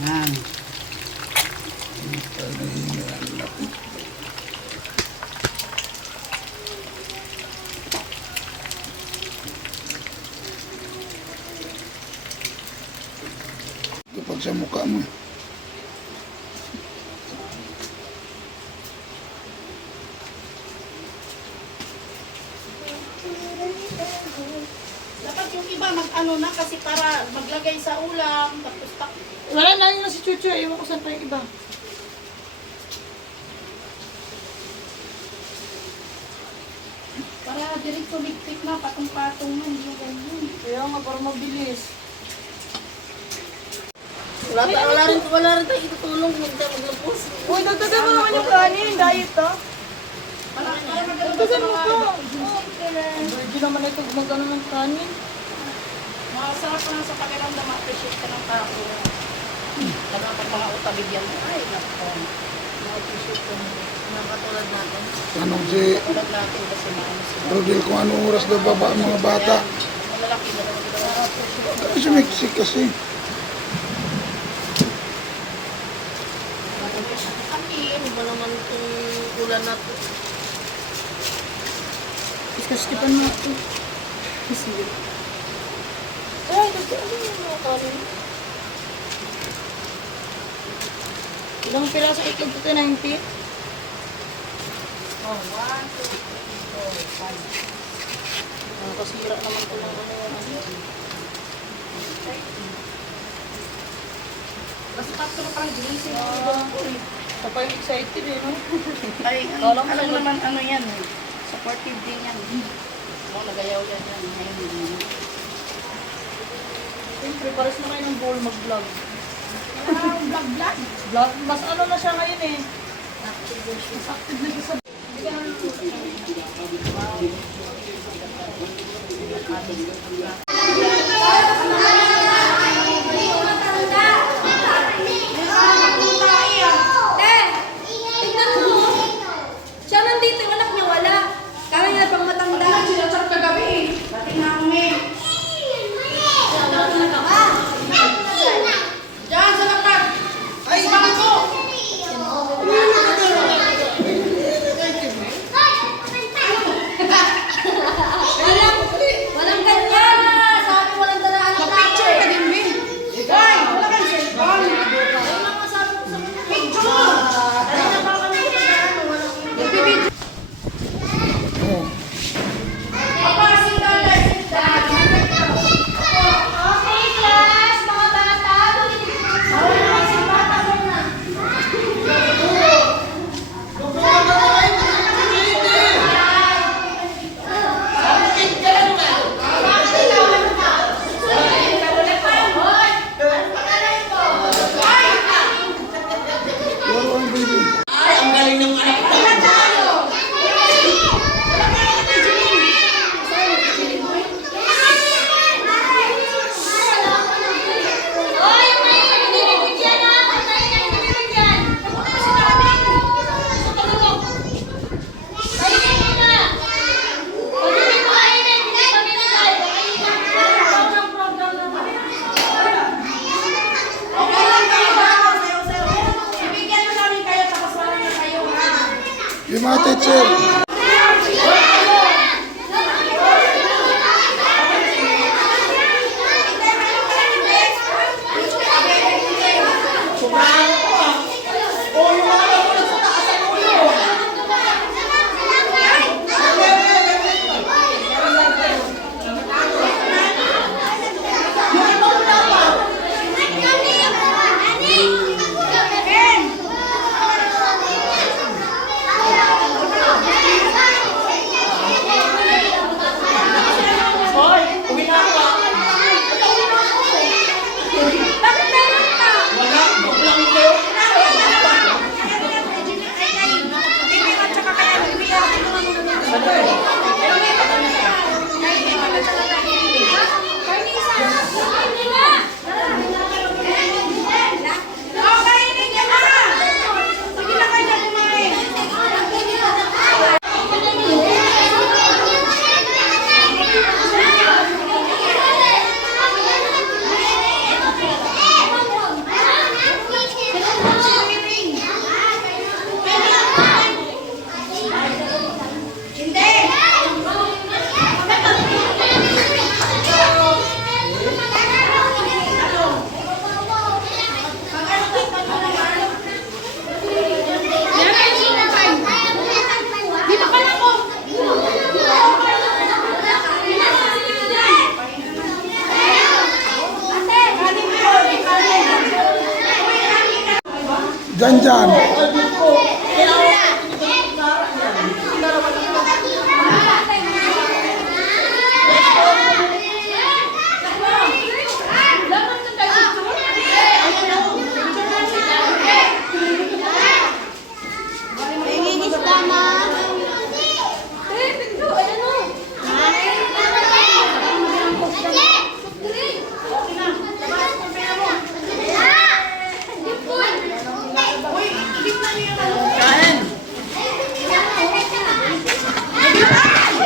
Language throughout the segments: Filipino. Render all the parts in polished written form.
Yan. Kapag sa mukha mo. Dapat yung iba mag-ano na kasi para maglagay sa ulam. Tapos Wala na yun na si Chucho. Ewan ko saan pa yung iba. para diretso ligpit na, patong-patong na, hindi yung ganyan. Kaya nga, para mabilis. Wala rin tayo itutulong kung hindi maglapos. Uy, dagdagan mo naman yung kanin. Diet, ha? Dagdagan mo to. Hindi naman ito gumagano ng kanin. Masarap pa lang sa pakiramdam, ma-appreciate ka ng tao. Talaga pag mga utabigyan mo, ay, naku. Ma-appreciate ko mga katulad natin. Tanong si Katulad natin kasi maano sila. Rodel kung anong oras daw baba ang mga bata. Malalaki na naman sila. Kami sa Mexico kasi. Akin, iba naman itong ulan na ito. Iskaskipan mo ito. Sige. Ay, ano yung mga kanin? Ilang piraso itlog ito? 90? Oh, 1, 2, 3, 4, 5. Kasira naman ito ng ano. Basta tatlo na parang ginising. Sa pa yung excited eh, no? Ay, Alam alam mo naman ano yan eh. Supportive din yan. Nagayaw yan yan. Ngayon. Siyempre, pares na kayo ng bowl mag-vlog. Vlog. Vlog? Mas ano na siya ngayon eh. Mas active na siya sa... Siya nandito, yung anak niya wala. Kami nga pang matanda. Sinasarap kagabi. Dating na ako ngayon. Diyan sa lakad. Ay, bakit ko? Walang ganyan. Sabi walang dala anak natin. Picture ka din, Min. Ay, wala kang cellphone. Ayun lang masabi ko sa mga. Picture. Kanina pa kami nagkaano, walang Nagpipicture. Oh. Papa, sit down, guys. Sit down. Okay, class. Mga bata. Bawal naman si bata muna. Laro ang baby. Ibigyan mo namin kayo tapos wala na kayo, ha? Yung mga teacher. Dyan.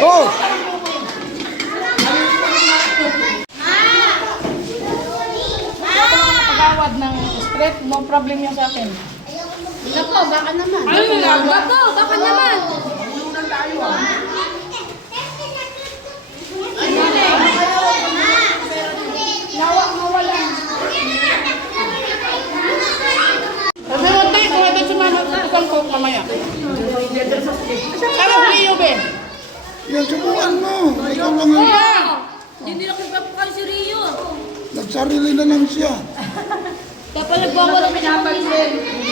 Oh! Pagawad ng straight, no problem yan sa akin. Nako, baka naman. Baka naman. Nawa, mawala. Sabi mo, tayo, kung ito si mama, tukang coke mamaya. Ano si Leo, be? Yan, subukan mo. Ikaw lang ang... Hindi na kipapakal si Rio. Nagsarili na lang siya. Kapag nagwawala pinapansin.